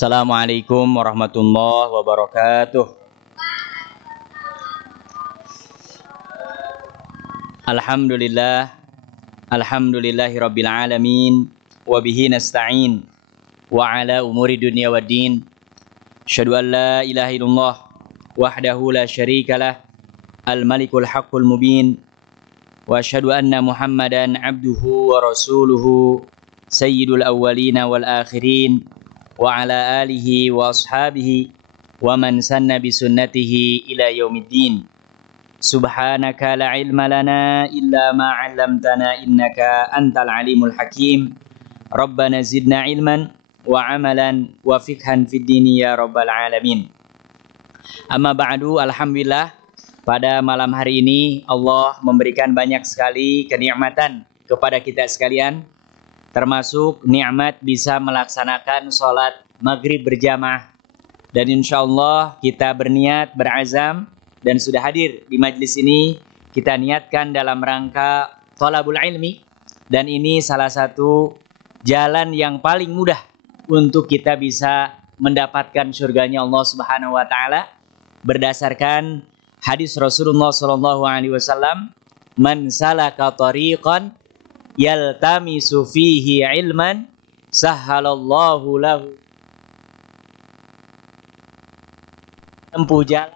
Assalamualaikum warahmatullahi wabarakatuh. Alhamdulillah, alhamdulillahi rabbil alamin, wa bihi nasta'in, wa ala umuri dunia wa din. Asyhadu an la ilaha illallah wahdahu la syarikalah, al-malikul haqqul mubin, wa asyhadu anna Muhammadan abduhu wa rasuluhu, sayyidul awwalina wal akhirin, wa ala alihi wa ashabihi wa man sanna bi sunnatihi ila yaumiddin. Subhanaka la ilma lana illa ma 'allamtana innaka antal alimul hakim. Rabbana zidna ilman wa amalan wa fiqhan fid dini ya rabbal alamin. Amma ba'du, alhamdulillah pada malam hari ini Allah memberikan banyak sekali kenikmatan kepada kita sekalian, termasuk nikmat bisa melaksanakan sholat maghrib berjamaah. Dan insya Allah kita berniat, berazam, dan sudah hadir di majlis ini. Kita niatkan dalam rangka thalabul ilmi. Dan ini salah satu jalan yang paling mudah untuk kita bisa mendapatkan surganya Allah Subhanahu wa Ta'ala. Berdasarkan hadis Rasulullah SAW, man salaka tariqan yaltamisu fihi ilman sahhalallahu lahu, tempuh jalan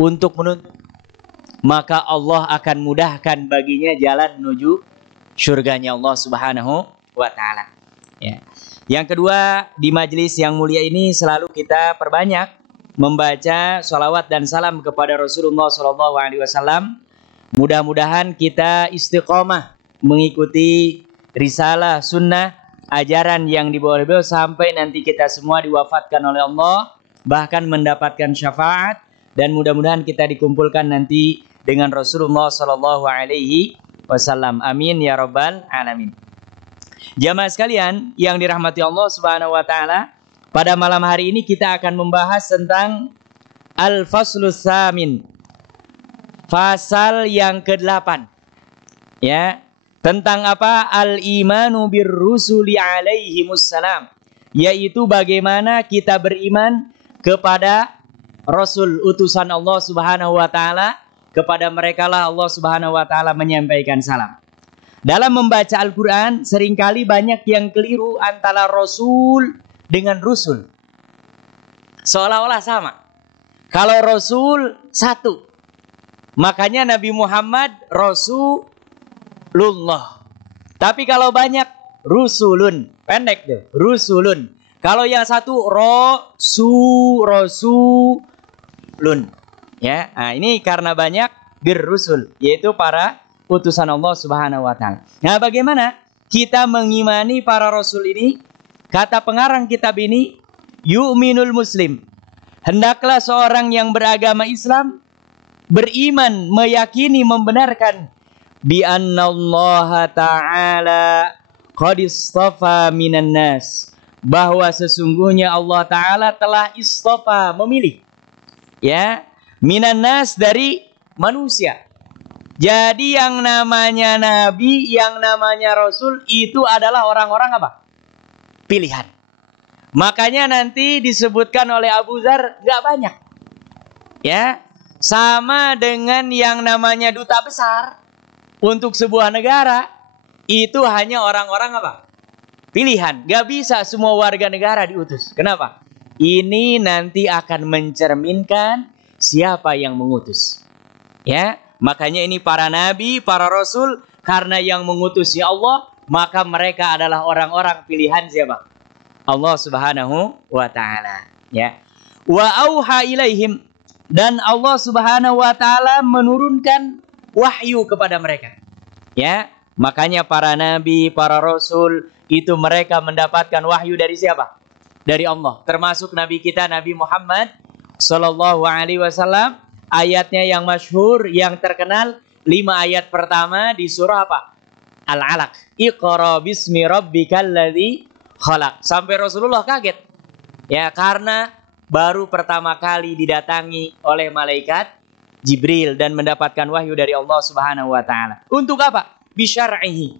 untuk menuntut, maka Allah akan mudahkan baginya jalan menuju surganya Allah Subhanahu wa Ta'ala. Ya. Yang kedua, di majelis yang mulia ini selalu kita perbanyak membaca sholawat dan salam kepada Rasulullah SAW. Mudah-mudahan kita istiqomah mengikuti risalah, sunnah, ajaran yang dibawa beliau sampai nanti kita semua diwafatkan oleh Allah, bahkan mendapatkan syafaat, dan mudah-mudahan kita dikumpulkan nanti dengan Rasulullah SAW. Amin ya rabbal alamin. Jamaah sekalian yang dirahmati Allah Subhanahu wa Ta'ala, pada malam hari ini kita akan membahas tentang al-faslus samin, fasal yang ke-8. Ya, tentang apa? Al-imanu birrusuli alaihimussalam, yaitu bagaimana kita beriman kepada Rasul utusan Allah Subhanahu wa Ta'ala. Kepada mereka lah Allah Subhanahu wa Ta'ala menyampaikan salam. Dalam membaca Al-Quran seringkali banyak yang keliru antara Rasul dengan Rusul, seolah-olah sama. Kalau Rasul satu, makanya Nabi Muhammad Rasul Lullah. Tapi kalau banyak rusulun, pendek tuh, rusulun. Kalau yang satu rasulun. Ya, nah ini karena banyak birrusul, yaitu para utusan Allah Subhanahu wa Ta'ala. Nah, bagaimana kita mengimani para rasul ini? Kata pengarang kitab ini, yu'minul muslim, hendaklah seorang yang beragama Islam beriman, meyakini, membenarkan bi annallaha ta'ala qad istafa minan nas, bahwa sesungguhnya Allah Ta'ala telah istafa, memilih, ya, minan nas, dari manusia. Jadi yang namanya nabi, yang namanya rasul itu adalah orang-orang apa? Pilihan. Makanya nanti disebutkan oleh Abu Dzar enggak banyak. Ya, sama dengan yang namanya duta besar untuk sebuah negara, itu hanya orang-orang apa? Pilihan. Gak bisa semua warga negara diutus. Kenapa? Ini nanti akan mencerminkan siapa yang mengutus. Ya, makanya ini para nabi, para rasul, karena yang mengutusnya Allah, maka mereka adalah orang-orang pilihan siapa? Allah Subhanahu wa Ta'ala. Ya. Wa auha ilaihim, dan Allah Subhanahu wa Ta'ala menurunkan wahyu kepada mereka. Ya, makanya para nabi, para rasul itu mereka mendapatkan wahyu dari siapa? Dari Allah. Termasuk nabi kita Nabi Muhammad sallallahu alaihi wasallam, ayatnya yang masyhur, yang terkenal, 5 ayat pertama di surah apa? Al-Alaq. Iqra bismi rabbikal ladzi khalaq. Sampai Rasulullah kaget. Ya, karena baru pertama kali didatangi oleh malaikat Jibril dan mendapatkan wahyu dari Allah Subhanahu wa Ta'ala. Untuk apa? Bisyar'ihi.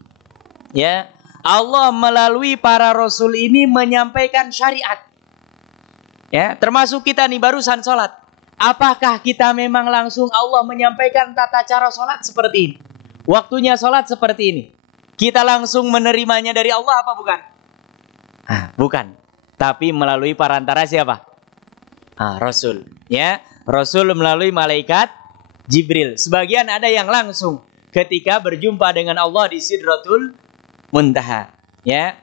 Ya, Allah melalui para rasul ini menyampaikan syariat. Ya, termasuk kita nih barusan sholat. Apakah kita memang langsung Allah menyampaikan tata cara sholat seperti ini? Waktunya sholat seperti ini. Kita langsung menerimanya dari Allah apa bukan? Bukan. Tapi melalui perantara siapa? Rasul. Ya, Rasul melalui malaikat Jibril. Sebagian ada yang langsung ketika berjumpa dengan Allah di Sidratul Muntaha. Ya.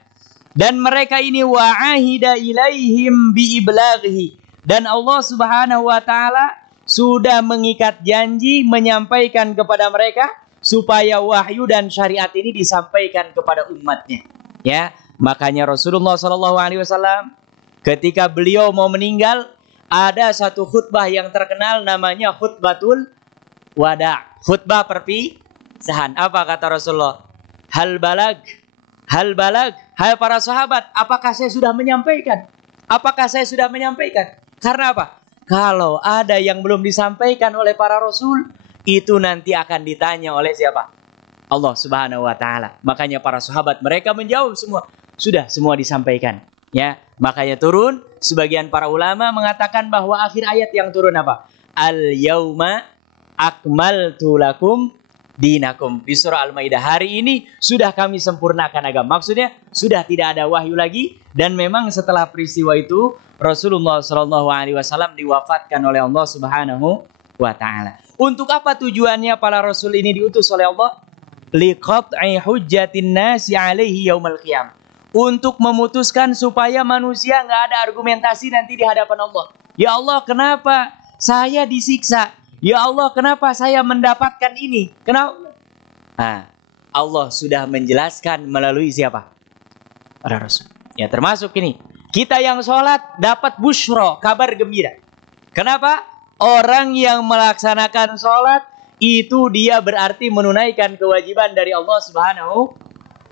Dan mereka ini wa'ahida ilaihim biiblaghi. Dan Allah Subhanahu wa taala sudah mengikat janji menyampaikan kepada mereka supaya wahyu dan syariat ini disampaikan kepada umatnya. Ya, makanya Rasulullah SAW ketika beliau mau meninggal ada satu khutbah yang terkenal namanya khutbatul wada, khutbah perpisahan. Apa kata Rasulullah? Hal balag, hai para sahabat, apakah saya sudah menyampaikan? Apakah saya sudah menyampaikan? Karena apa? Kalau ada yang belum disampaikan oleh para rasul, itu nanti akan ditanya oleh siapa? Allah Subhanahu wa taala. Makanya para sahabat mereka menjawab semua, sudah semua disampaikan. Ya, makanya turun sebagian para ulama mengatakan bahwa akhir ayat yang turun apa? Al yauma akmaltu lakum dinakum. Di surah Al-Maidah, hari ini sudah kami sempurnakan agama. Maksudnya sudah tidak ada wahyu lagi, dan memang setelah peristiwa itu Rasulullah SAW diwafatkan oleh Allah Subhanahu wa taala. Untuk apa tujuannya para rasul ini diutus oleh Allah? Liqat'i hujjatin nasi alaihi yaumal qiyamah. Untuk memutuskan supaya manusia nggak ada argumentasi nanti di hadapan Allah. Ya Allah, kenapa saya disiksa? Ya Allah, kenapa saya mendapatkan ini? Kenapa? Allah sudah menjelaskan melalui siapa? Para rasul. Ya, termasuk ini. Kita yang sholat dapat busyra, kabar gembira. Kenapa? Orang yang melaksanakan sholat itu dia berarti menunaikan kewajiban dari Allah Subhanahu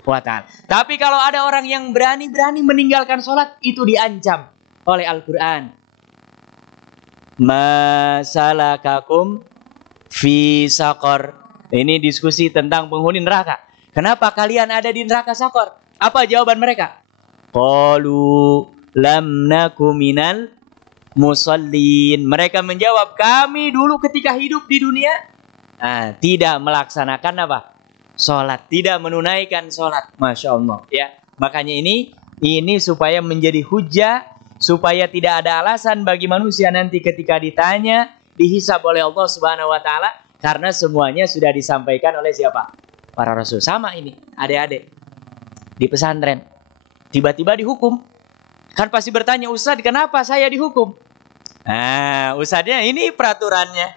wa ta'ala. Tapi kalau ada orang yang berani-berani meninggalkan sholat, itu diancam oleh Al-Quran. Masalakakum fi saqar. Ini diskusi tentang penghuni neraka. Kenapa kalian ada di neraka Saqar? Apa jawaban mereka? Qalu lam naku minal musallin. Mereka menjawab, kami dulu ketika hidup di dunia tidak melaksanakan apa? Sholat, tidak menunaikan sholat. Masya Allah. Ya, makanya ini supaya menjadi hujah, supaya tidak ada alasan bagi manusia nanti ketika ditanya, dihisab oleh Allah Subhanahu wa taala, karena semuanya sudah disampaikan oleh siapa? Para rasul. Sama ini, adik-adik di pesantren tiba-tiba dihukum. Kan pasti bertanya, Ustadz, kenapa saya dihukum? Ustadznya ini peraturannya,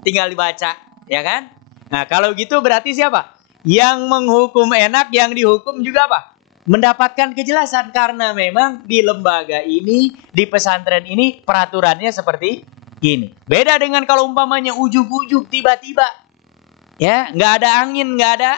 tinggal dibaca, ya kan? Nah, kalau gitu berarti siapa? Yang menghukum enak, yang dihukum juga apa? Mendapatkan kejelasan, karena memang di lembaga ini, di pesantren ini peraturannya seperti ini. Beda dengan kalau umpamanya ujug-ujug tiba-tiba, ya nggak ada angin, nggak ada,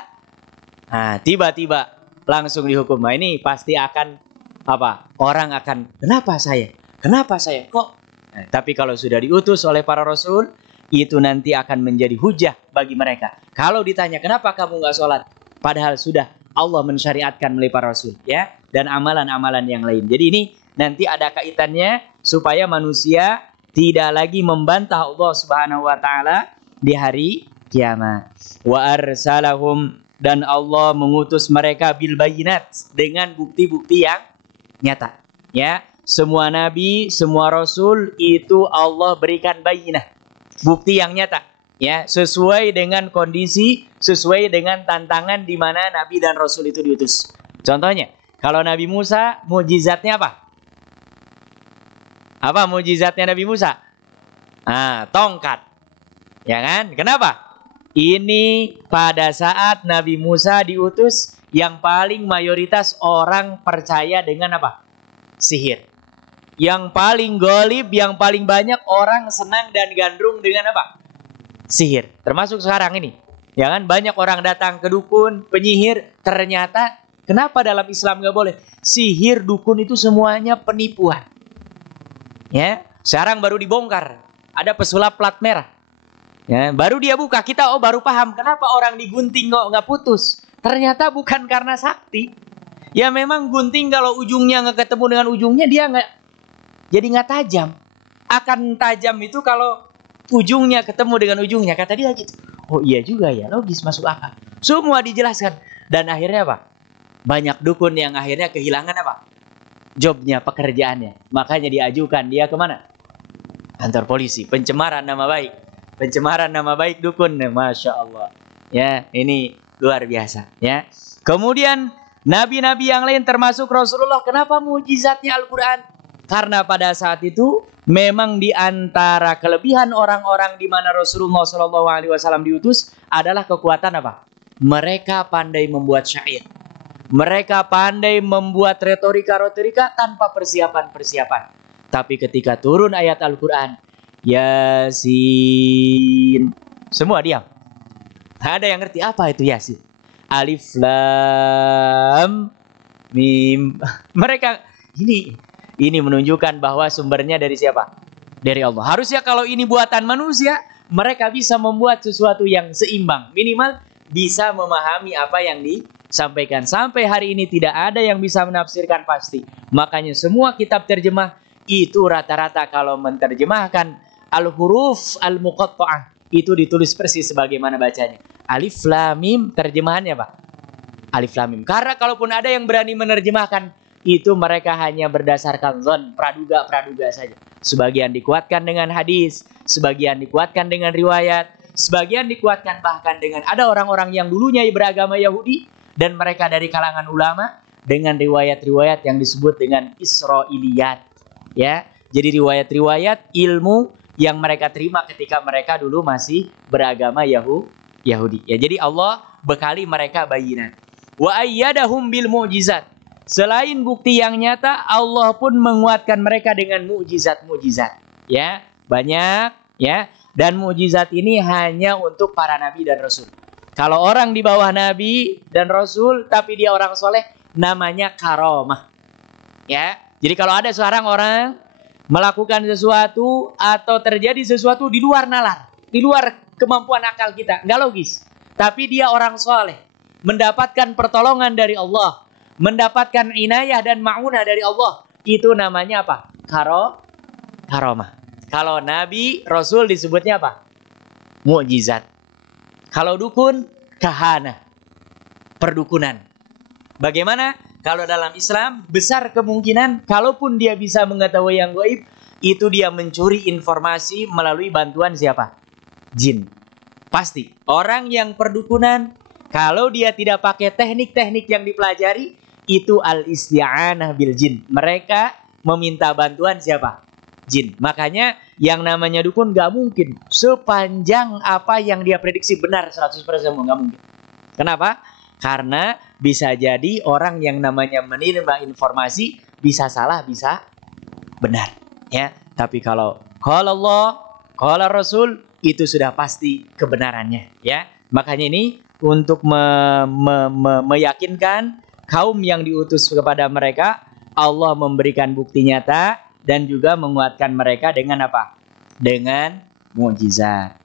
tiba-tiba langsung dihukum. Nah, ini pasti akan apa? Orang akan, kenapa saya? Kenapa saya? Kok? Tapi kalau sudah diutus oleh para rasul, itu nanti akan menjadi hujah bagi mereka. Kalau ditanya, kenapa kamu nggak sholat? Padahal sudah Allah mensyariatkan melalui para rasul, ya, dan amalan-amalan yang lain. Jadi ini nanti ada kaitannya supaya manusia tidak lagi membantah Allah Subhanahu wa taala di hari kiamat. Wa arsalahum, dan Allah mengutus mereka bil bayinat, dengan bukti-bukti yang nyata. Ya, semua nabi, semua rasul itu Allah berikan bayinah, bukti yang nyata. Ya, sesuai dengan kondisi, sesuai dengan tantangan di mana nabi dan rasul itu diutus. Contohnya, kalau Nabi Musa, mukjizatnya apa? Apa mukjizatnya Nabi Musa? Tongkat. Ya kan? Kenapa? Ini pada saat Nabi Musa diutus, yang paling mayoritas orang percaya dengan apa? Sihir. Yang paling golib, yang paling banyak orang senang dan gandrung dengan apa? Sihir. Termasuk sekarang ini. Ya kan? Banyak orang datang ke dukun, penyihir. Ternyata, kenapa dalam Islam nggak boleh? Sihir, dukun itu semuanya penipuan. Ya, sekarang baru dibongkar. Ada pesulap plat merah. Ya, baru dia buka, kita baru paham kenapa orang digunting kok nggak putus. Ternyata bukan karena sakti. Ya memang gunting kalau ujungnya nggak ketemu dengan ujungnya, dia jadi nggak tajam. Akan tajam itu kalau ujungnya ketemu dengan ujungnya. Kata dia gitu. Oh iya juga ya, logis, masuk akal. Semua dijelaskan. Dan akhirnya apa? Banyak dukun yang akhirnya kehilangan apa? Jobnya, pekerjaannya. Makanya diajukan dia kemana? Kantor polisi. Pencemaran nama baik. Pencemaran nama baik dukun. Masya Allah. Ya, ini luar biasa. Ya. Kemudian nabi-nabi yang lain termasuk Rasulullah. Kenapa mujizatnya Al-Quran? Karena pada saat itu memang di antara kelebihan orang-orang di mana Rasulullah SAW diutus adalah kekuatan apa? Mereka pandai membuat syair. Mereka pandai membuat retorika-retorika tanpa persiapan-persiapan. Tapi ketika turun ayat Al-Quran, Yasin, semua diam. Ada yang ngerti apa itu Yasin? Alif Lam Mim. Mereka ini menunjukkan bahwa sumbernya dari siapa? Dari Allah. Harusnya kalau ini buatan manusia, mereka bisa membuat sesuatu yang seimbang. Minimal bisa memahami apa yang disampaikan. Sampai hari ini tidak ada yang bisa menafsirkan pasti. Makanya semua kitab terjemah itu rata-rata kalau menerjemahkan al-huruf al-muqatta'ah itu ditulis persis sebagaimana bacanya. Alif Lam Mim, terjemahannya Pak? Alif Lam Mim. Karena kalaupun ada yang berani menerjemahkan, itu mereka hanya berdasarkan zon, praduga saja. Sebagian dikuatkan dengan hadis, sebagian dikuatkan dengan riwayat, sebagian dikuatkan bahkan dengan ada orang-orang yang dulunya beragama Yahudi dan mereka dari kalangan ulama dengan riwayat-riwayat yang disebut dengan Israiliyat. Ya, jadi riwayat-riwayat ilmu yang mereka terima ketika mereka dulu masih beragama Yahudi. Ya, jadi Allah bekali mereka bayinat. Wa ayyadahum bil mu'jizat. Selain bukti yang nyata, Allah pun menguatkan mereka dengan mukjizat-mukjizat. Ya, banyak ya. Dan mukjizat ini hanya untuk para nabi dan rasul. Kalau orang di bawah nabi dan rasul tapi dia orang soleh, namanya karamah. Ya. Jadi kalau ada seorang orang melakukan sesuatu atau terjadi sesuatu di luar nalar, di luar kemampuan akal kita, nggak logis. Tapi dia orang soleh, mendapatkan pertolongan dari Allah, mendapatkan inayah dan ma'unah dari Allah. Itu namanya apa? Karamah. Kalau nabi, rasul disebutnya apa? Mukjizat. Kalau dukun, kahana. Perdukunan. Bagaimana? Kalau dalam Islam, besar kemungkinan kalaupun dia bisa mengetahui yang gaib, itu dia mencuri informasi melalui bantuan siapa? Jin. Pasti. Orang yang perdukunan, kalau dia tidak pakai teknik-teknik yang dipelajari, itu al-isti'anah bil jin. Mereka meminta bantuan siapa? Jin. Makanya yang namanya dukun gak mungkin sepanjang apa yang dia prediksi benar 100% gak mungkin. Kenapa? Karena bisa jadi orang yang namanya menerima informasi bisa salah, bisa benar. Ya, tapi kalau Allah, kalau Rasul itu sudah pasti kebenarannya. Ya, makanya ini untuk meyakinkan kaum yang diutus kepada mereka, Allah memberikan bukti nyata dan juga menguatkan mereka dengan apa? Dengan mukjizat.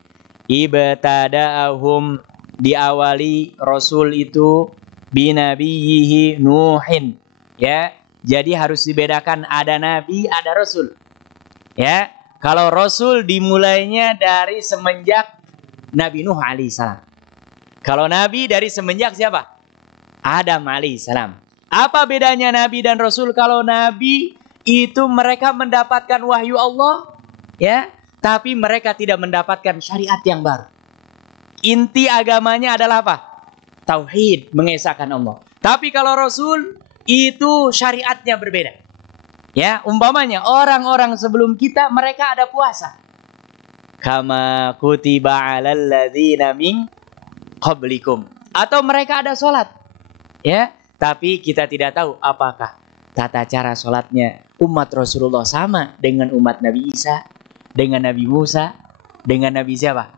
Ibtada'ahum, diawali Rasul itu binabiyihi Nuhin. Ya, jadi harus dibedakan ada nabi, ada Rasul. Ya, kalau Rasul dimulainya dari semenjak Nabi Nuh alaihissalam. Kalau nabi dari semenjak siapa? Adam alaihissalam. Apa bedanya nabi dan Rasul? Kalau nabi itu mereka mendapatkan wahyu Allah, ya, tapi mereka tidak mendapatkan syariat yang baru. Inti agamanya adalah apa? Tauhid, mengesahkan Allah. Tapi kalau Rasul itu syariatnya berbeda. Ya, umpamanya orang-orang sebelum kita mereka ada puasa. Kama kutiba 'alal ladzina min qablikum. Atau mereka ada sholat. Ya, tapi kita tidak tahu apakah tata cara sholatnya umat Rasulullah sama dengan umat Nabi Isa, dengan Nabi Musa, dengan Nabi siapa?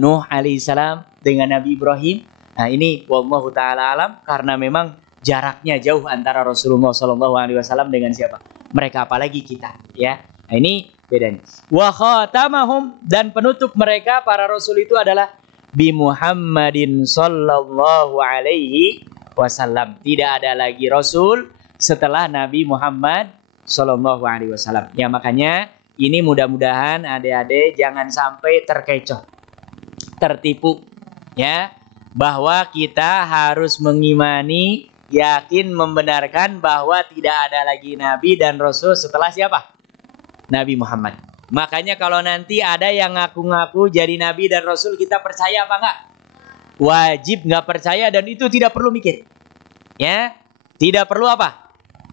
Nuh alaihissalam, dengan Nabi Ibrahim. Nah, ini wallahu taala alam, karena memang jaraknya jauh antara Rasulullah SAW dengan siapa? Mereka, apalagi kita, ya. Nah, ini bedanya. Wa khatamahum, dan penutup mereka para rasul itu adalah bi Muhammadin sallallahu alaihi wasallam. Tidak ada lagi rasul setelah Nabi Muhammad Sallallahu Alaihi Wasallam. Ya makanya ini mudah-mudahan adik-adik jangan sampai terkecoh, tertipu, ya, bahwa kita harus mengimani, yakin, membenarkan bahwa tidak ada lagi Nabi dan Rasul setelah siapa? Nabi Muhammad. Makanya kalau nanti ada yang ngaku-ngaku jadi Nabi dan Rasul, kita percaya apa enggak? Wajib nggak percaya, dan itu tidak perlu mikir. Ya, tidak perlu apa?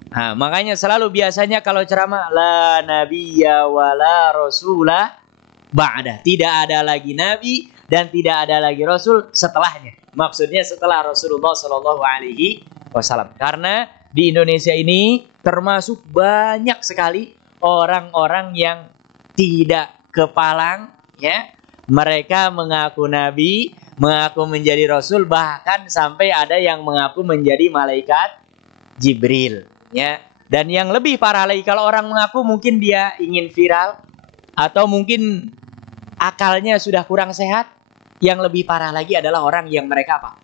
Nah, makanya selalu biasanya kalau ceramah, la nabiyya wa la rasulah ba'da. Tidak ada lagi Nabi dan tidak ada lagi Rasul setelahnya. Maksudnya setelah Rasulullah Shallallahu Alaihi Wasallam. Karena di Indonesia ini termasuk banyak sekali orang-orang yang tidak kepalang, ya. Mereka mengaku Nabi, mengaku menjadi Rasul, bahkan sampai ada yang mengaku menjadi malaikat Jibril, ya. Dan yang lebih parah lagi, kalau orang mengaku mungkin dia ingin viral atau mungkin akalnya sudah kurang sehat. Yang lebih parah lagi adalah orang yang mereka apa?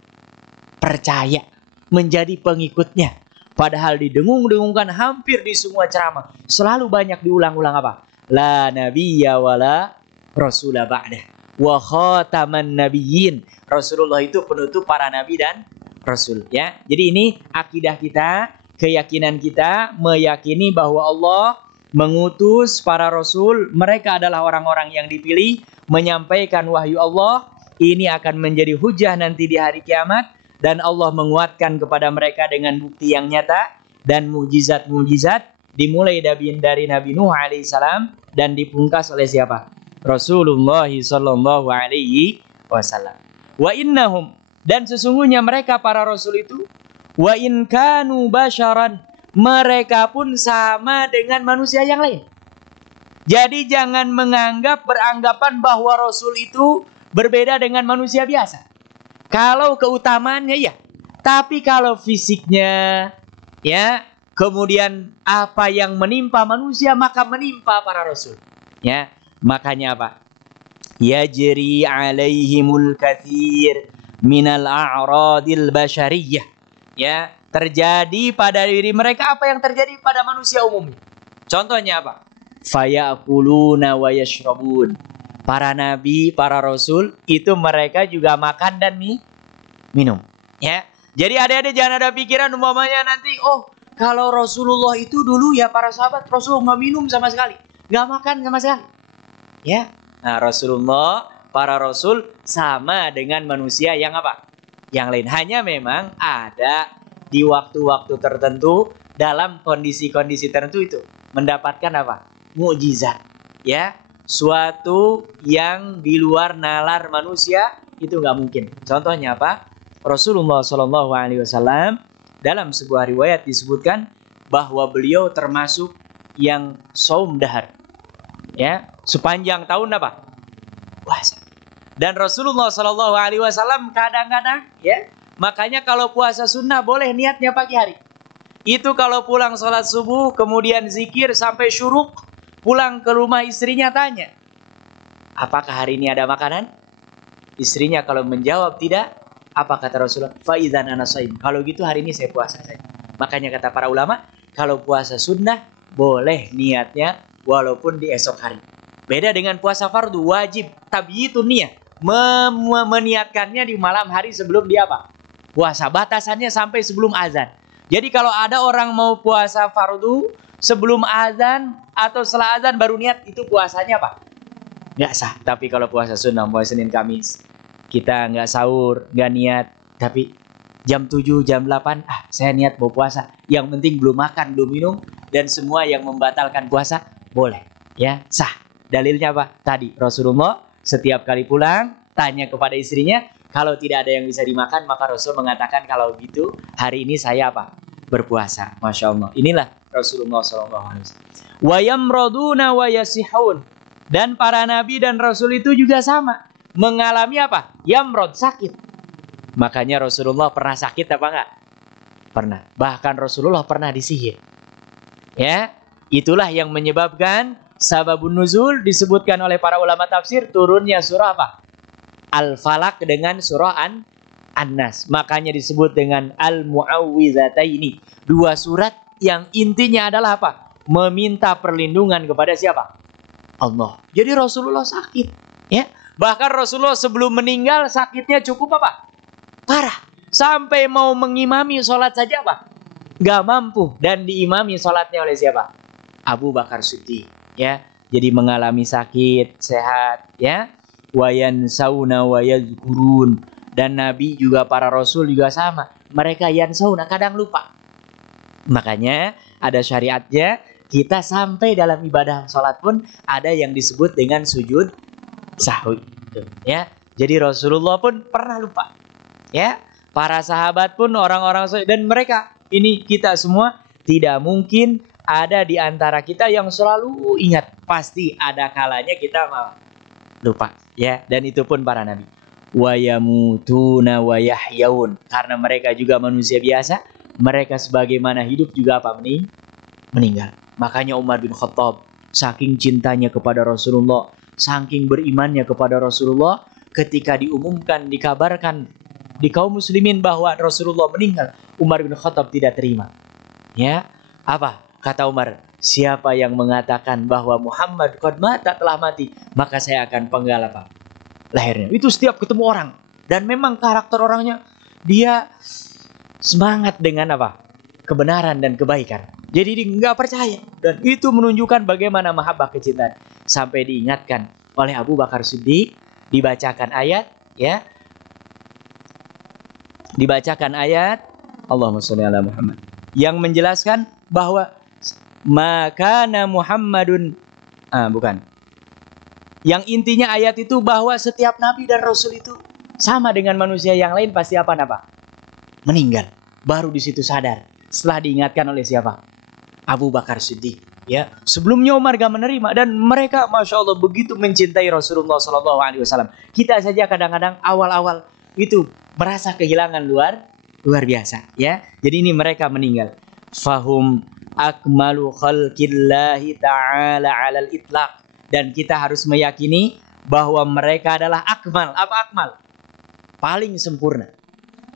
Percaya, menjadi pengikutnya. Padahal didengung-dengungkan hampir di semua ceramah. Selalu banyak diulang-ulang apa? La nabiyya wa la rasulah ba'dah. Wa khataman nabiyyin. Rasulullah itu penutup para nabi dan rasul, ya. Jadi ini akidah kita, keyakinan kita, meyakini bahwa Allah mengutus para rasul. Mereka adalah orang-orang yang dipilih menyampaikan wahyu Allah. Ini akan menjadi hujah nanti di hari kiamat, dan Allah menguatkan kepada mereka dengan bukti yang nyata dan mukjizat-mukjizat, dimulai dari Nabi Nuh alaihissalam dan dipungkas oleh siapa? Rasulullah sallallahu alaihi wasallam. Wa innahum, dan sesungguhnya mereka para rasul itu, wa in kanu basyaran, mereka pun sama dengan manusia yang lain. Jadi jangan beranggapan bahwa rasul itu berbeda dengan manusia biasa. Kalau keutamaannya ya, tapi kalau fisiknya, ya, kemudian apa yang menimpa manusia maka menimpa para rasul, ya. Makanya apa? Yajri alaihimul katsir minal a'radil basyariyah, ya, terjadi pada diri mereka apa yang terjadi pada manusia umumnya. Contohnya apa? Fayakuluna wa yashrabun. Para nabi, para rasul itu mereka juga makan dan minum, ya. Jadi adik-adik jangan ada pikiran umpamanya nanti, oh kalau Rasulullah itu dulu ya para sahabat Rasul nggak minum sama sekali, nggak makan sama sekali, ya. Nah, Rasulullah, para rasul sama dengan manusia yang apa? Yang lain. Hanya memang ada di waktu-waktu tertentu, dalam kondisi-kondisi tertentu itu mendapatkan apa? Mukjizat, ya. Suatu yang di luar nalar manusia itu nggak mungkin. Contohnya apa? Rasulullah Shallallahu Alaihi Wasallam dalam sebuah riwayat disebutkan bahwa beliau termasuk yang saum dahar, ya, sepanjang tahun apa? Puasa. Dan Rasulullah Shallallahu Alaihi Wasallam kadang-kadang, ya, makanya kalau puasa sunnah boleh niatnya pagi hari. Itu kalau pulang sholat subuh, kemudian zikir sampai syuruk, pulang ke rumah istrinya tanya, apakah hari ini ada makanan? Istrinya kalau menjawab tidak, apa kata Rasulullah? Faizan ana shaim. Kalau gitu hari ini saya puasa saja. Makanya kata para ulama, kalau puasa sunnah boleh niatnya walaupun di esok hari. Beda dengan puasa fardu, wajib tabyitun niyah, meniatkannya di malam hari sebelum dia apa? Puasa. Batasannya sampai sebelum azan. Jadi kalau ada orang mau puasa fardu sebelum azan atau setelah azan baru niat, itu puasanya apa? Nggak sah. Tapi kalau puasa sunnah, puasa Senin Kamis, kita nggak sahur, nggak niat, tapi jam 7, jam 8, saya niat mau puasa. Yang penting belum makan, belum minum, dan semua yang membatalkan puasa, boleh. Ya, sah. Dalilnya apa? Tadi, Rasulullah setiap kali pulang, tanya kepada istrinya, kalau tidak ada yang bisa dimakan, maka Rasul mengatakan, kalau gitu, hari ini saya apa? Berpuasa. Masya Allah. Inilah Rasulullah SAW. Wa yamraduna wa yasihun. Dan para nabi dan rasul itu juga sama. Mengalami apa? Yamrod, sakit. Makanya Rasulullah pernah sakit apa enggak? Pernah. Bahkan Rasulullah pernah disihir. Ya, itulah yang menyebabkan sababun nuzul disebutkan oleh para ulama tafsir turunnya surah apa? Al-Falaq dengan surah An-Nas. Makanya disebut dengan Al-Mu'awwizataini. Dua surat yang intinya adalah apa? meminta perlindungan kepada siapa? Allah. Jadi Rasulullah sakit, ya. Bahkan Rasulullah sebelum meninggal sakitnya cukup apa? Parah. Sampai mau mengimami sholat saja apa? Gak mampu. Dan diimami sholatnya oleh siapa? Abu Bakar Siddiq, ya. Jadi mengalami sakit, sehat, ya. Wayan sauna wayazkurun. Dan Nabi juga, para Rasul juga sama. Mereka yansauna, kadang lupa. Makanya ada syariatnya, kita sampai dalam ibadah sholat pun ada yang disebut dengan sujud sahwi, ya. Jadi Rasulullah pun pernah lupa, ya. Para sahabat pun orang-orang, dan mereka ini, kita semua tidak mungkin ada di antara kita yang selalu ingat. Pasti ada kalanya kita lupa, ya. Dan itu pun para nabi. Wa yamutuna wa yahyaun, karena mereka juga manusia biasa. Mereka sebagaimana hidup juga apa? Meninggal. Makanya Umar bin Khattab saking cintanya kepada Rasulullah, saking berimannya kepada Rasulullah, ketika diumumkan, dikabarkan di kaum muslimin bahwa Rasulullah meninggal, Umar bin Khattab tidak terima. Ya, apa? Kata Umar, siapa yang mengatakan bahwa Muhammad qad mata, telah mati, maka saya akan penggal apa? Lehernya. Itu setiap ketemu orang. Dan memang karakter orangnya, dia semangat dengan apa? Kebenaran dan kebaikan. Jadi dia nggak percaya. Dan itu menunjukkan bagaimana mahabbah, kecintaan. Sampai diingatkan oleh Abu Bakar Siddiq, dibacakan ayat, ya. Dibacakan ayat Allahumma sholli ala Muhammad yang menjelaskan bahwa makana Muhammadun, bukan. Yang intinya ayat itu bahwa setiap nabi dan rasul itu sama dengan manusia yang lain, pasti apa? Meninggal. Baru di situ sadar. Setelah diingatkan oleh siapa? Abu Bakar Siddiq. Ya, sebelumnya Umar gak menerima, dan mereka, masya Allah, begitu mencintai Rasulullah SAW. Kita saja kadang-kadang awal-awal itu merasa kehilangan luar biasa. Ya, jadi ini mereka meninggal. Fahum akmalu khalqillahi ta'ala 'alal itlaq. Dan kita harus meyakini bahwa mereka adalah akmal. Apa akmal? Paling sempurna.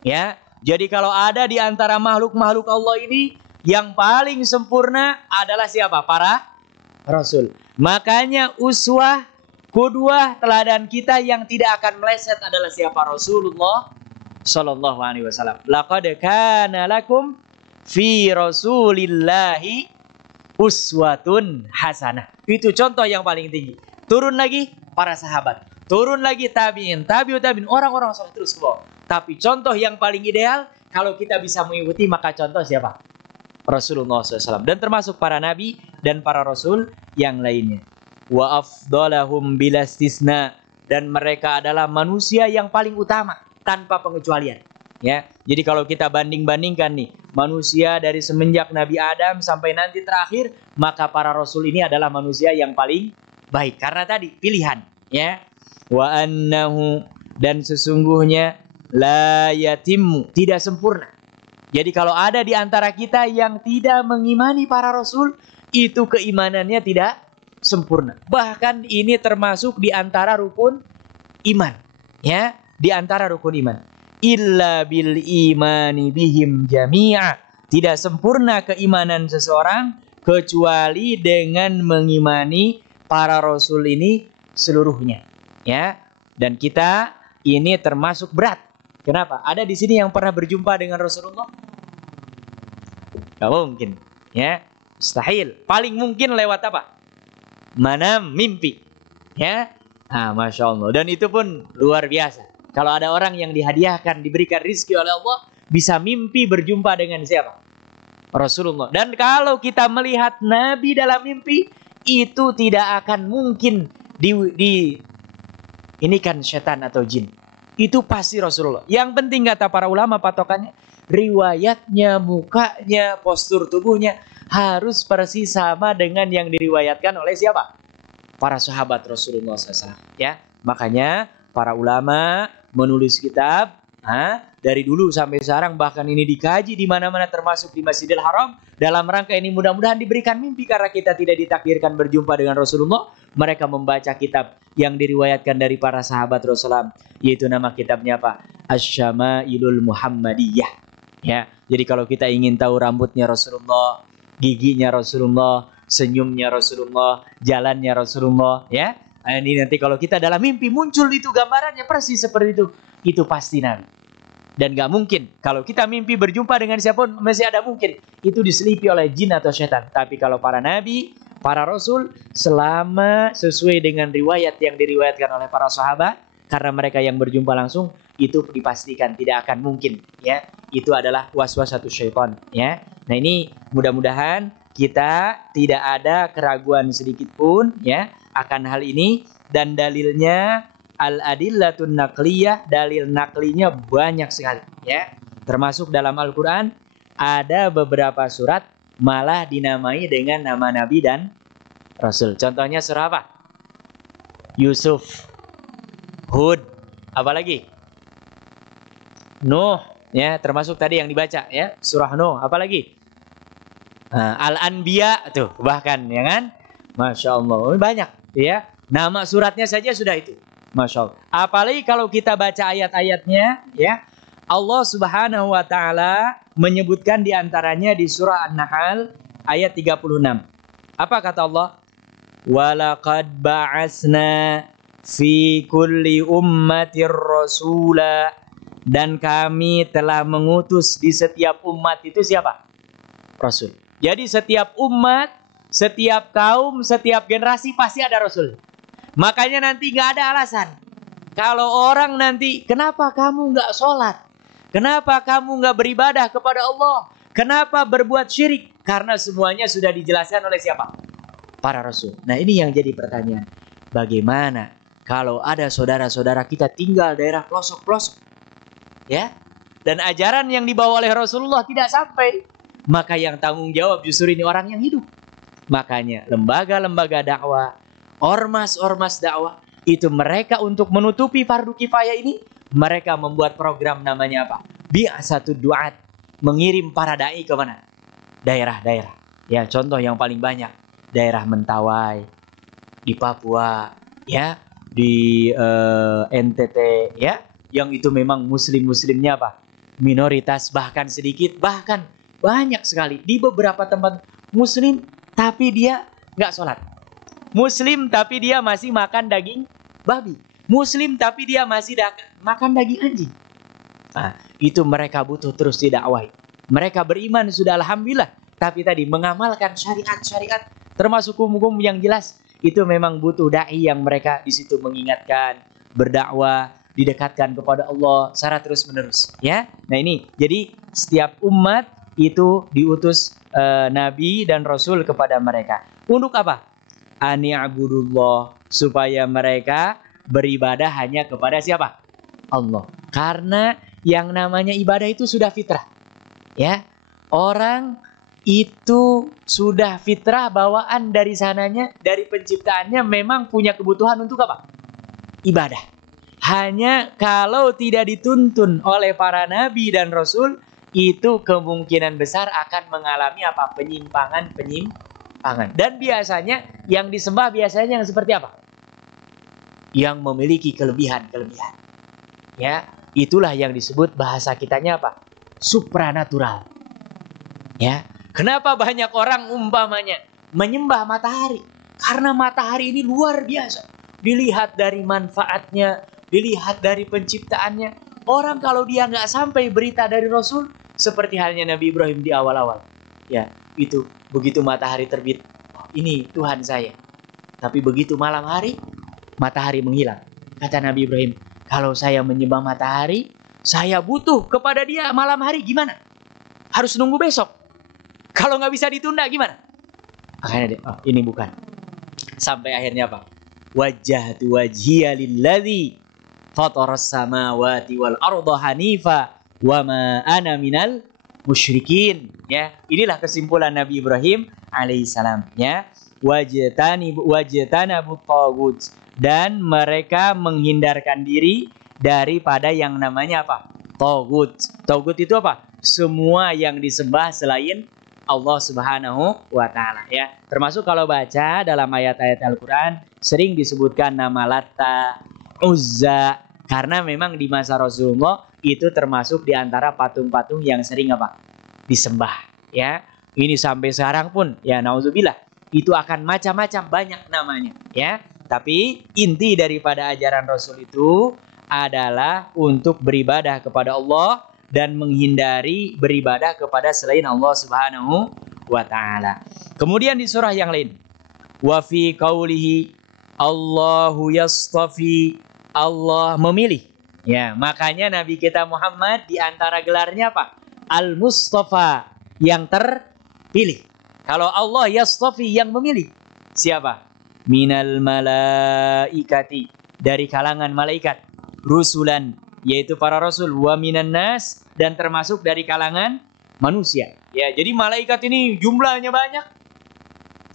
Ya. Jadi kalau ada di antara makhluk-makhluk Allah ini, yang paling sempurna adalah siapa? Para Rasul. Makanya uswah, qudwah, teladan kita yang tidak akan meleset adalah siapa? Rasulullah Sallallahu Alaihi Wasallam. Laqad kana lakum fi Rasulillahi uswatun hasanah. Itu contoh yang paling tinggi. Turun lagi para sahabat. Turun lagi tabi'in, tabi'ut tabi'in, orang-orang soleh terus ke bawah. Tapi contoh yang paling ideal, kalau kita bisa mengikuti, maka contoh siapa? Rasulullah SAW. Dan termasuk para nabi dan para rasul yang lainnya. Wa afdalahum bila istisna. Dan mereka adalah manusia yang paling utama tanpa pengecualian. Ya, jadi kalau kita banding-bandingkan nih, manusia dari semenjak Nabi Adam sampai nanti terakhir, maka para rasul ini adalah manusia yang paling baik. Karena tadi pilihan, ya. Wa annahu, dan sesungguhnya la yatimmu, tidak sempurna. Jadi kalau ada di antara kita yang tidak mengimani para rasul, itu keimanannya tidak sempurna. Bahkan ini termasuk di antara rukun iman, ya, di antara rukun iman. Illa bil imani bihim jami'a, tidak sempurna keimanan seseorang kecuali dengan mengimani para rasul ini seluruhnya. Ya, dan kita ini termasuk berat. Kenapa? Ada di sini yang pernah berjumpa dengan Rasulullah? Gak mungkin, ya, mustahil. Paling mungkin lewat apa? Manam, mimpi, ya. Masya Allah. Dan itu pun luar biasa. Kalau ada orang yang dihadiahkan, diberikan rizki oleh Allah, bisa mimpi berjumpa dengan siapa? Rasulullah. Dan kalau kita melihat Nabi dalam mimpi, itu tidak akan mungkin ini kan setan atau jin. Itu pasti Rasulullah. Yang penting kata para ulama patokannya, riwayatnya, mukanya, postur tubuhnya harus persis sama dengan yang diriwayatkan oleh siapa? Para sahabat Rasulullah SAW. Ya, makanya para ulama menulis kitab, dari dulu sampai sekarang, bahkan ini dikaji di mana-mana termasuk di Masjidil Haram. Dalam rangka ini mudah-mudahan diberikan mimpi karena kita tidak ditakdirkan berjumpa dengan Rasulullah. Mereka membaca kitab yang diriwayatkan dari para sahabat Rasulullah, yaitu nama kitabnya apa? Asy-Syama'ilul Muhammadiyah. Ya, jadi kalau kita ingin tahu rambutnya Rasulullah, giginya Rasulullah, senyumnya Rasulullah, jalannya Rasulullah, ya. Nah, ini nanti kalau kita dalam mimpi muncul itu gambarannya persis seperti itu pasti Nabi. Dan gak mungkin kalau kita mimpi berjumpa dengan siapapun, masih ada mungkin itu diselipi oleh jin atau setan. Tapi kalau para nabi, para rasul, selama sesuai dengan riwayat yang diriwayatkan oleh para sahabat, karena mereka yang berjumpa langsung, itu dipastikan tidak akan mungkin, ya. Itu adalah waswasatus syaitan, ya. Nah, ini mudah-mudahan kita tidak ada keraguan sedikit pun, ya, akan hal ini. Dan dalilnya al-adillatun naqliyah, dalil naklinya banyak sekali, ya. Termasuk dalam Al-Qur'an ada beberapa surat malah dinamai dengan nama nabi dan rasul. Contohnya surah apa? Yusuf, Hud, apalagi? Nuh, ya, termasuk tadi yang dibaca, ya, surah Nuh, apalagi? Al-Anbiya tuh, bahkan, ya kan? Masya Allah, banyak, ya. Nama suratnya saja sudah itu. Masya Allah. Apalagi kalau kita baca ayat-ayatnya, ya, Allah Subhanahu wa Ta'ala menyebutkan diantaranya di surah An-Nahl ayat 36. Apa kata Allah? Walaqad ba'asna fi kulli ummatir rasula, dan kami telah mengutus di setiap umat itu siapa? Rasul. Jadi setiap umat, setiap kaum, setiap generasi pasti ada Rasul. Makanya nanti gak ada alasan. Kalau orang nanti, kenapa kamu gak sholat? Kenapa kamu gak beribadah kepada Allah? Kenapa berbuat syirik? Karena semuanya sudah dijelaskan oleh siapa? Para Rasul. Nah, ini yang jadi pertanyaan. Bagaimana kalau ada saudara-saudara kita tinggal daerah pelosok-pelosok, ya, dan ajaran yang dibawa oleh Rasulullah tidak sampai? Maka yang tanggung jawab justru ini orang yang hidup. Makanya lembaga-lembaga dakwah, ormas-ormas dakwah, itu mereka untuk menutupi fardu kifayah ini, mereka membuat program namanya apa? Bi'asatud du'at, mengirim para dai ke mana? Daerah-daerah. Ya, contoh yang paling banyak, daerah Mentawai, di Papua, ya, di NTT, ya, yang itu memang muslimnya apa? Minoritas, bahkan sedikit, bahkan banyak sekali. Di beberapa tempat muslim, tapi dia nggak sholat. Muslim tapi dia masih makan daging babi. Muslim tapi dia masih makan daging anjing. Nah, itu mereka butuh terus didakwahi. Mereka beriman sudah alhamdulillah, tapi tadi mengamalkan syariat-syariat termasuk hukum-hukum yang jelas, itu memang butuh dai yang mereka di situ mengingatkan, berdakwah, didekatkan kepada Allah secara terus-menerus, ya. Nah, ini jadi setiap umat itu diutus nabi dan rasul kepada mereka. Untuk apa? Ani'budullah, supaya mereka beribadah hanya kepada siapa? Allah. Karena yang namanya ibadah itu sudah fitrah, ya. Orang itu sudah fitrah bawaan dari sananya, dari penciptaannya memang punya kebutuhan untuk apa? Ibadah. Hanya kalau tidak dituntun oleh para nabi dan rasul, itu kemungkinan besar akan mengalami apa? Penyimpangan. Dan biasanya yang disembah biasanya yang seperti apa? Yang memiliki kelebihan. Ya, itulah yang disebut bahasa kitanya apa? Supranatural. Ya, kenapa banyak orang umpamanya menyembah matahari? Karena matahari ini luar biasa. Dilihat dari manfaatnya, dilihat dari penciptaannya. Orang kalau dia nggak sampai berita dari Rasul, seperti halnya Nabi Ibrahim di awal-awal, ya, itu begitu matahari terbit, oh, ini Tuhan saya. Tapi begitu malam hari, matahari menghilang. Kata Nabi Ibrahim, kalau saya menyembah matahari, saya butuh kepada dia malam hari, gimana? Harus nunggu besok. Kalau nggak bisa ditunda gimana? Makanya dia, oh, ini bukan. Sampai akhirnya apa? Wajjahtu wajhiya lilladzi fataras samawati wal arda hanifa wa ma ana minal musyrikin, ya. Inilah kesimpulan Nabi Ibrahim alaihissalam, ya. Wajtanabut taghut, dan mereka menghindarkan diri daripada yang namanya apa? Taghut. Taghut itu apa? Semua yang disembah selain Allah Subhanahu wa Ta'ala, ya. Termasuk kalau baca dalam ayat-ayat Al-Qur'an sering disebutkan nama Latta, Uzza, karena memang di masa Rasulullah itu termasuk di antara patung-patung yang sering apa? Disembah, ya. Ini sampai sekarang pun, ya, nauzubillah, itu akan macam-macam banyak namanya, ya. Tapi inti daripada ajaran Rasul itu adalah untuk beribadah kepada Allah dan menghindari beribadah kepada selain Allah Subhanahu wa taala. Kemudian di surah yang lain, wa fi qaulihi Allahu yastafi, Allah memilih. Ya, makanya Nabi kita Muhammad di antara gelarnya apa? Al-Mustafa, yang terpilih. Kalau Allah yastafi, yang memilih. Siapa? Minal malaikati, dari kalangan malaikat. Rusulan, yaitu para rasul. Wa minan nas, dan termasuk dari kalangan manusia. Ya, jadi malaikat ini jumlahnya banyak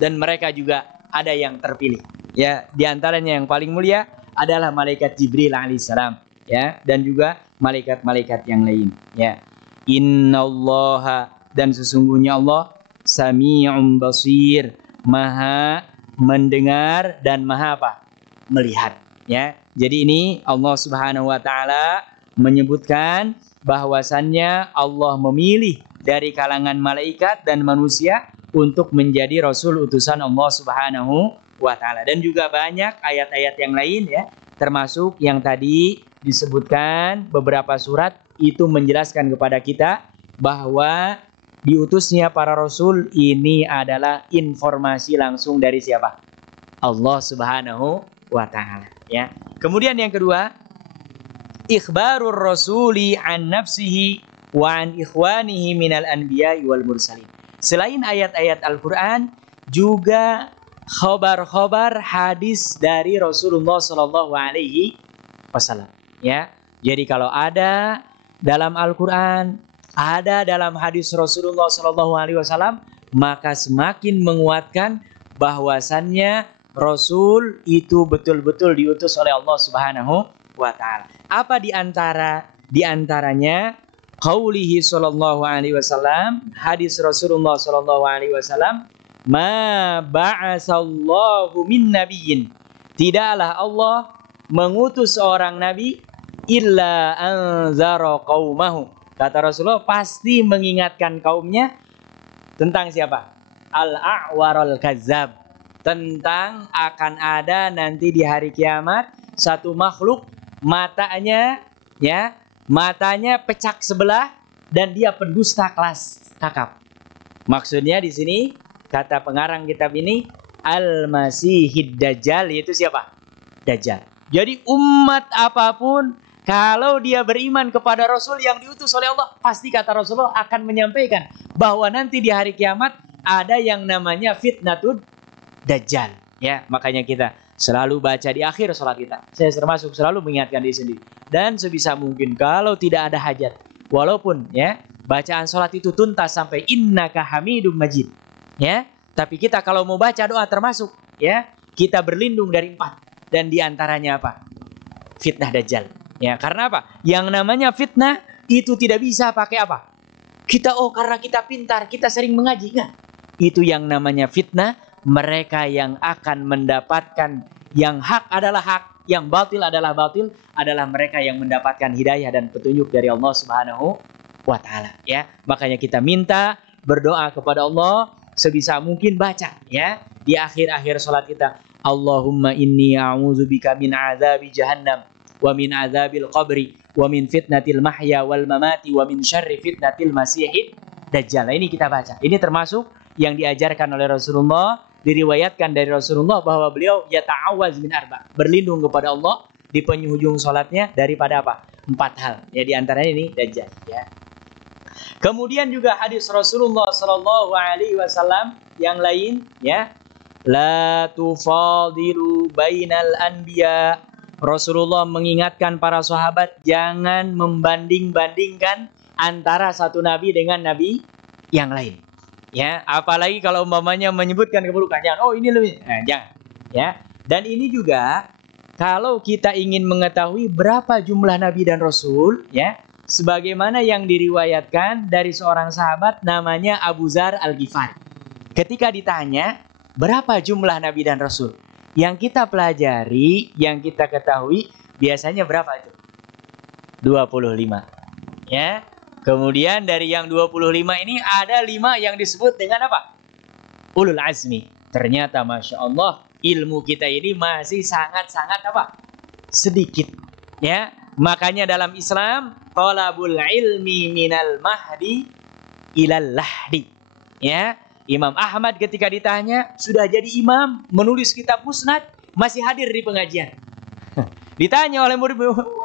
dan mereka juga ada yang terpilih. Ya, di antaranya yang paling mulia adalah malaikat Jibril alaihissalam, ya, dan juga malaikat-malaikat yang lain, ya. Innallaha, dan sesungguhnya Allah Sami'un basir, maha mendengar dan maha apa? Melihat, ya. Jadi ini Allah Subhanahu wa taala menyebutkan bahwasannya Allah memilih dari kalangan malaikat dan manusia untuk menjadi rasul utusan Allah Subhanahu wa taala. Dan juga banyak ayat-ayat yang lain, ya, termasuk yang tadi disebutkan beberapa surat itu menjelaskan kepada kita bahwa diutusnya para rasul ini adalah informasi langsung dari siapa? Allah Subhanahu wa taala, ya. Kemudian yang kedua, ikhbarur rasuli an nafsihi wa an ikhwanihi minal anbiya'i wal mursalin. Selain ayat-ayat Al-Qur'an, juga khabar-khabar hadis dari Rasulullah sallallahu alaihi wasallam, ya. Jadi kalau ada dalam Al-Qur'an, ada dalam hadis Rasulullah sallallahu alaihi wasallam, maka semakin menguatkan bahwasannya Rasul itu betul-betul diutus oleh Allah Subhanahu wa taala. Apa di antaranya qaulihi sallallahu alaihi wasallam, hadis Rasulullah sallallahu alaihi wasallam, ma ba'asallahu min nabiyyin, tidaklah Allah mengutus seorang nabi illa anzara qaumahu, kata Rasulullah, pasti mengingatkan kaumnya tentang siapa? Al-a'warul kazzab, tentang akan ada nanti di hari kiamat satu makhluk matanya, ya, matanya pecak sebelah dan dia pendusta kelas kakap. Maksudnya di sini kata pengarang kitab ini Al-Masihid Dajjal, yaitu siapa? Dajjal. Jadi umat apapun kalau dia beriman kepada Rasul yang diutus oleh Allah, pasti kata Rasulullah akan menyampaikan bahwa nanti di hari kiamat ada yang namanya fitnatud Dajjal, ya. Makanya kita selalu baca di akhir sholat kita. Saya termasuk selalu mengingatkan diri sendiri. Dan sebisa mungkin kalau tidak ada hajat, walaupun, ya, bacaan sholat itu tuntas sampai innaka hamidum majid, ya. Tapi kita kalau mau baca doa termasuk, ya, kita berlindung dari 4. Dan diantaranya apa? Fitnah Dajjal. Ya, karena apa? Yang namanya fitnah itu tidak bisa pakai apa? Kita, karena kita pintar, kita sering mengaji. Enggak. Itu yang namanya fitnah. Mereka yang akan mendapatkan yang hak adalah hak, yang batil adalah batil, adalah mereka yang mendapatkan hidayah dan petunjuk dari Allah Subhanahu wa taala, ya. Makanya kita minta berdoa kepada Allah sebisa mungkin baca, ya, di akhir-akhir salat kita, Allahumma inni a'udzubika min azabi jahannam wa min azabil qabri wa min fitnatil mahya wal mamati wa min syarri fitnatil masihid dajjal. Ini kita baca. Ini termasuk yang diajarkan oleh Rasulullah, diriwayatkan dari Rasulullah bahwa beliau yata'awaz min arba, berlindung kepada Allah di penghujung salatnya daripada apa? 4 hal. Ya, di antaranya ini dajjal, ya. Kemudian juga hadis Rasulullah sallallahu alaihi wasallam yang lain, ya. La tufadilu bainal anbiya. Rasulullah mengingatkan para sahabat jangan membanding-bandingkan antara satu nabi dengan nabi yang lain. Ya, apalagi kalau umpamanya menyebutkan keburukan, jangan, ini lebih, jangan, ya. Dan ini juga kalau kita ingin mengetahui berapa jumlah nabi dan rasul, ya, sebagaimana yang diriwayatkan dari seorang sahabat namanya Abu Dzar Al-Ghifari. Ketika ditanya berapa jumlah nabi dan rasul, yang kita pelajari, yang kita ketahui biasanya berapa itu? 25. Ya. Kemudian dari yang 25 ini ada 5 yang disebut dengan apa? Ulul azmi. ternyata Masya Allah ilmu kita ini masih sangat-sangat apa? Sedikit. Ya, makanya dalam Islam talabul ilmi minal mahdi ilal lahdi. Ya, Imam Ahmad ketika ditanya sudah jadi imam, menulis kitab musnad, masih hadir di pengajian. Ditanya oleh murid,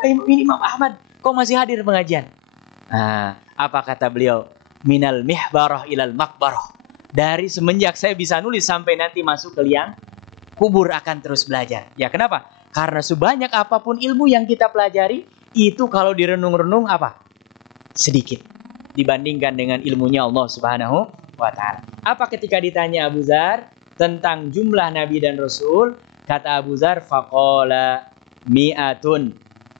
ini Imam Ahmad, kok masih hadir pengajian? Nah, apa kata beliau? Minal mihbarah ilal makbarah. Dari semenjak saya bisa nulis sampai nanti masuk ke liang kubur akan terus belajar. Ya, kenapa? Karena sebanyak apapun ilmu yang kita pelajari, itu kalau direnung-renung apa? Sedikit dibandingkan dengan ilmunya Allah Subhanahu wa ta'ala. Apa ketika ditanya Abu Dzar tentang jumlah nabi dan rasul, kata Abu Dzar faqala mi'atun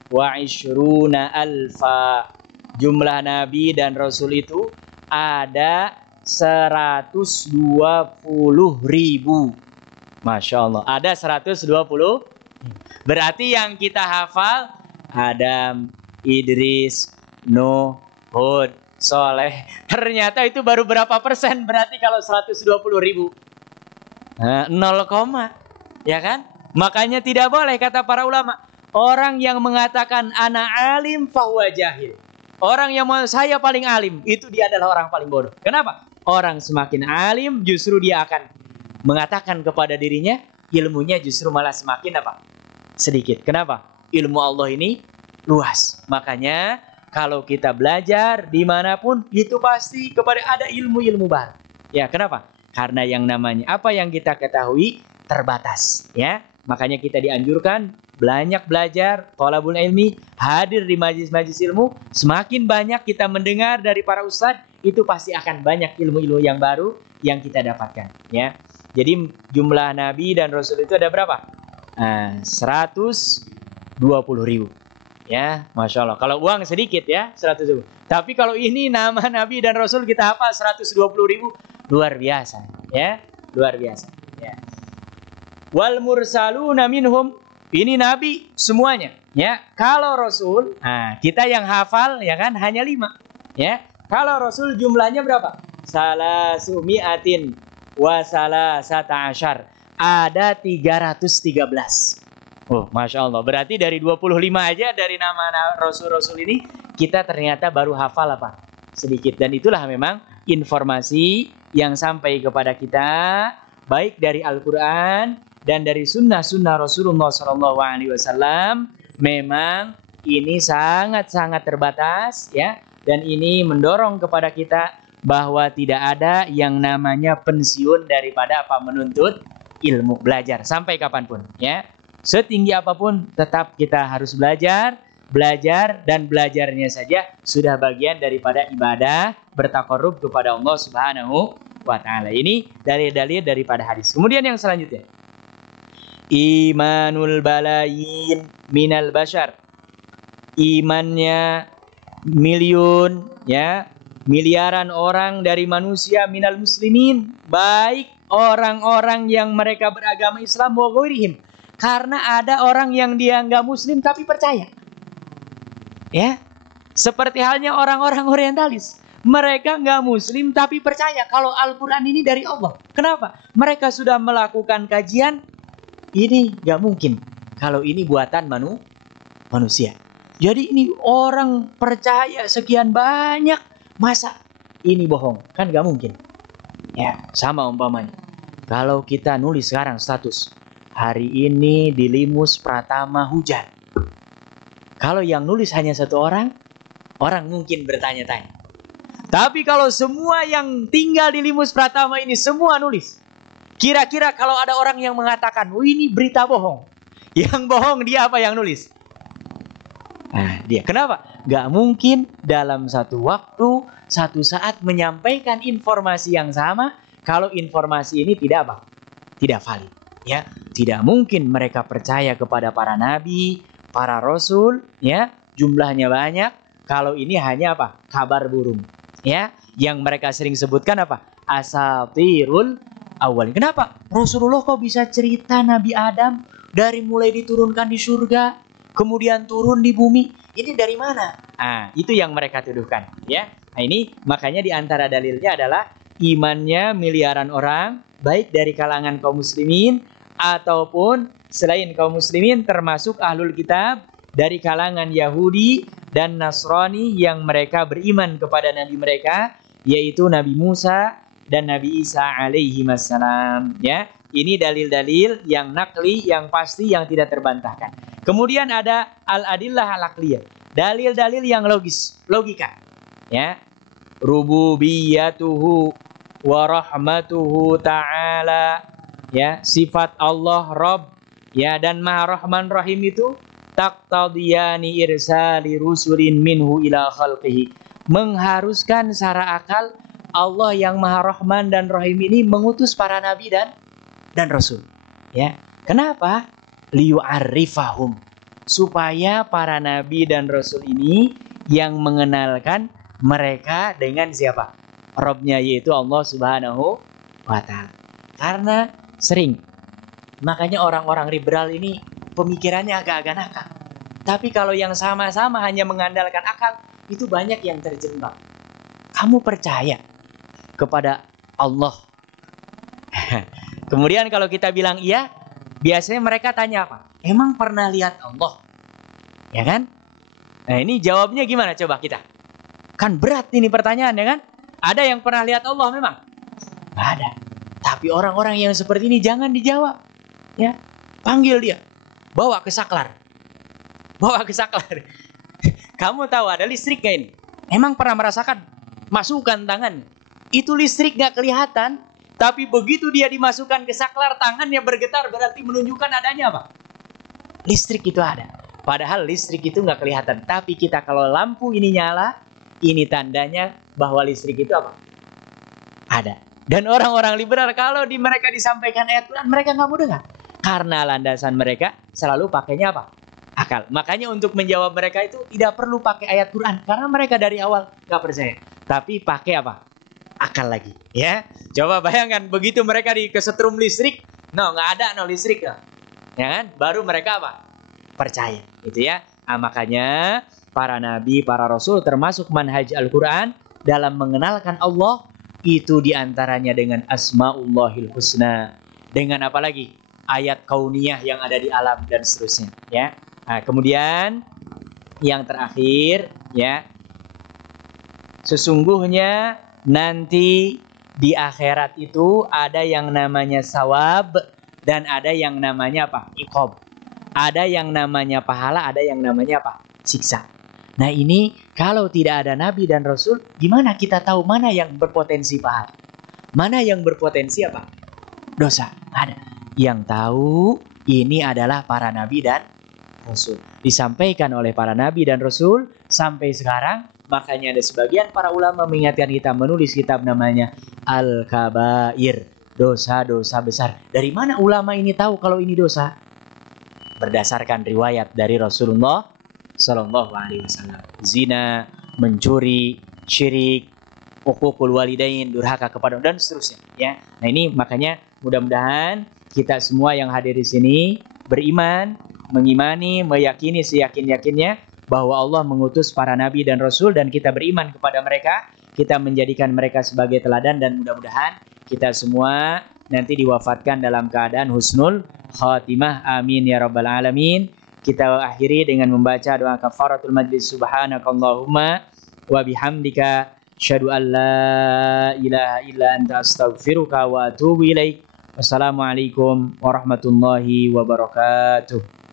wa ishruna alfa. Jumlah nabi dan rasul itu ada 120.000. Masya Allah, ada 120. Berarti yang kita hafal Adam, Idris, Nuh, Hud, Soleh. Ternyata itu baru berapa persen? Berarti kalau 120.000, 0, ya kan? Makanya tidak boleh kata para ulama, orang yang mengatakan ana alim fahuwa jahil. Orang yang saya paling alim, itu dia adalah orang paling bodoh. Kenapa? Orang semakin alim justru dia akan mengatakan kepada dirinya ilmunya justru malah semakin apa? Sedikit. Kenapa? Ilmu Allah ini luas. Makanya kalau kita belajar dimanapun itu pasti kepada ada ilmu-ilmu baru. Ya, kenapa? Karena yang namanya apa yang kita ketahui terbatas. Ya, makanya kita dianjurkan banyak belajar, thalabul ilmi, hadir di majlis-majlis ilmu. Semakin banyak kita mendengar dari para ustadz, itu pasti akan banyak ilmu-ilmu yang baru yang kita dapatkan. Ya, jadi jumlah nabi dan rasul itu ada berapa? 120.000. Ya, Masya Allah. Kalau uang sedikit ya, 120. Tapi kalau ini nama nabi dan rasul kita hafal 120.000, luar biasa. Ya, luar biasa. Ya. Wal mursaluna minhum, ini nabi semuanya. Ya, kalau rasul, kita yang hafal ya kan hanya 5. Ya, kalau rasul jumlahnya berapa? Salasumi'atin wa salasata asyar. Ada 313. Oh, Masya Allah. Berarti dari 25 aja dari nama rasul-rasul ini, kita ternyata baru hafal apa? Sedikit. Dan itulah memang informasi yang sampai kepada kita, baik dari Al-Quran dan dari sunnah-sunnah Rasulullah SAW. Memang ini sangat-sangat terbatas, ya. Dan ini mendorong kepada kita bahwa tidak ada yang namanya pensiun daripada apa? Menuntut ilmu, belajar sampai kapanpun, ya. Setinggi apapun tetap kita harus belajar dan belajarnya saja sudah bagian daripada ibadah bertakarrub kepada Allah Subhanahu wa ta'ala. Ini dalil-dalil daripada hadis. Kemudian yang selanjutnya, imanul balayin minal bashar. Imannya miliaran orang dari manusia minal muslimin, baik orang-orang yang mereka beragama Islam wa ghairihim. Karena ada orang yang dia nggak muslim tapi percaya. Ya, seperti halnya orang-orang orientalis. Mereka nggak muslim tapi percaya kalau Al-Quran ini dari Allah. Kenapa? Mereka sudah melakukan kajian, ini nggak mungkin kalau ini buatan manusia. Jadi ini orang percaya sekian banyak, masa ini bohong? Kan nggak mungkin. Ya, sama umpamanya. Kalau kita nulis sekarang status, hari ini di Limus Pratama hujan. Kalau yang nulis hanya satu orang mungkin bertanya-tanya. Tapi kalau semua yang tinggal di Limus Pratama ini semua nulis, kira-kira kalau ada orang yang mengatakan, oh ini berita bohong, yang bohong dia apa yang nulis? Nah, dia. Kenapa? Gak mungkin dalam satu waktu, satu saat menyampaikan informasi yang sama kalau informasi ini tidak apa? Tidak valid. Ya, tidak mungkin mereka percaya kepada para nabi, para rasul, ya, jumlahnya banyak. Kalau ini hanya apa? Kabar burung, ya, yang mereka sering sebutkan apa? Asatirul awalin. Kenapa? Rasulullah kok bisa cerita Nabi Adam dari mulai diturunkan di surga, kemudian turun di bumi? Ini dari mana? Itu yang mereka tuduhkan, ya. Nah, ini makanya di antara dalilnya adalah imannya miliaran orang baik dari kalangan kaum muslimin ataupun selain kaum muslimin, termasuk ahlul kitab dari kalangan Yahudi dan Nasrani yang mereka beriman kepada nabi mereka, yaitu Nabi Musa dan Nabi Isa alaihi wassalam. Ya, ini dalil-dalil yang nakli, yang pasti, yang tidak terbantahkan. Kemudian ada al-adillah al-aqliyah, dalil-dalil yang logis, logika. Ya, rububiyatuhu wa rahmatuhu ta'ala, ya, sifat Allah Rabb, ya, dan Maha Rahman Rahim itu taqtadiyani irsali rusulin minhu ila khalqihi, mengharuskan secara akal Allah yang Maha Rahman dan Rahim ini mengutus para nabi dan rasul. Ya, kenapa? Liyu'arrifahum, supaya para nabi dan rasul ini yang mengenalkan mereka dengan siapa? Rabbnya, yaitu Allah Subhanahu wa ta'ala. Karena sering, makanya orang-orang liberal ini pemikirannya agak-agak nakal. Tapi kalau yang sama-sama hanya mengandalkan akal, itu banyak yang terjebak. Kamu percaya kepada Allah? Kemudian kalau kita bilang iya, biasanya mereka tanya apa? Emang pernah lihat Allah? Ya kan? Nah, ini jawabnya gimana coba kita? Kan berat ini pertanyaan, ya kan? Ada yang pernah lihat Allah memang? Nggak ada. Tapi orang-orang yang seperti ini jangan dijawab. Ya, panggil dia. Bawa ke saklar. Bawa ke saklar. Kamu tahu ada listrik gak ini? Emang pernah merasakan? Masukkan tangan. Itu listrik gak kelihatan. Tapi begitu dia dimasukkan ke saklar, tangannya bergetar, berarti menunjukkan adanya apa? Listrik itu ada. Padahal listrik itu gak kelihatan. Tapi kita kalau lampu ini nyala, ini tandanya bahwa listrik itu apa? Ada. Dan orang-orang liberal kalau mereka disampaikan ayat Quran, mereka nggak mau dengar. Karena landasan mereka selalu pakainya apa? Akal. Makanya untuk menjawab mereka itu tidak perlu pakai ayat Quran. Karena mereka dari awal nggak percaya. Tapi pakai apa? Akal lagi. Ya. Coba bayangkan begitu mereka kesetrum listrik. Nggak ada listrik. No. Ya kan? Baru mereka apa? Percaya. Gitu ya. Nah, makanya para nabi, para rasul termasuk manhaj Al-Quran dalam mengenalkan Allah itu diantaranya dengan Asmaullahil Husna. Dengan apa lagi? Ayat kauniyah yang ada di alam dan seterusnya. Ya. Nah, kemudian yang terakhir, ya, sesungguhnya nanti di akhirat itu ada yang namanya sawab dan ada yang namanya apa? Iqab. Ada yang namanya pahala, ada yang namanya apa? Siksa. Nah ini kalau tidak ada nabi dan rasul, gimana kita tahu mana yang berpotensi pahala? Mana yang berpotensi apa? Dosa. Ada. Yang tahu ini adalah para nabi dan rasul. Disampaikan oleh para nabi dan rasul sampai sekarang. Makanya ada sebagian para ulama mengingatkan kita menulis kitab namanya Al-Kabair. Dosa-dosa besar. Dari mana ulama ini tahu kalau ini dosa? Berdasarkan riwayat dari Rasulullah Sallallahu Alaihi Wasallam. Zina, mencuri, syirik, uququl walidain, durhaka kepada dan seterusnya. Ya, nah ini makanya mudah-mudahan kita semua yang hadir di sini beriman, mengimani, meyakini seyakin-yakinnya bahwa Allah mengutus para nabi dan rasul dan kita beriman kepada mereka, kita menjadikan mereka sebagai teladan dan mudah-mudahan kita semua nanti diwafatkan dalam keadaan husnul khatimah. Amin ya rabbal alamin. Kita akhiri dengan membaca doa kafaratul majlis. Subhanakallahumma wa bihamdika asyhadu an la ilaha illa anta astaghfiruka wa atubu ilaik. Wassalamualaikum warahmatullahi wabarakatuh.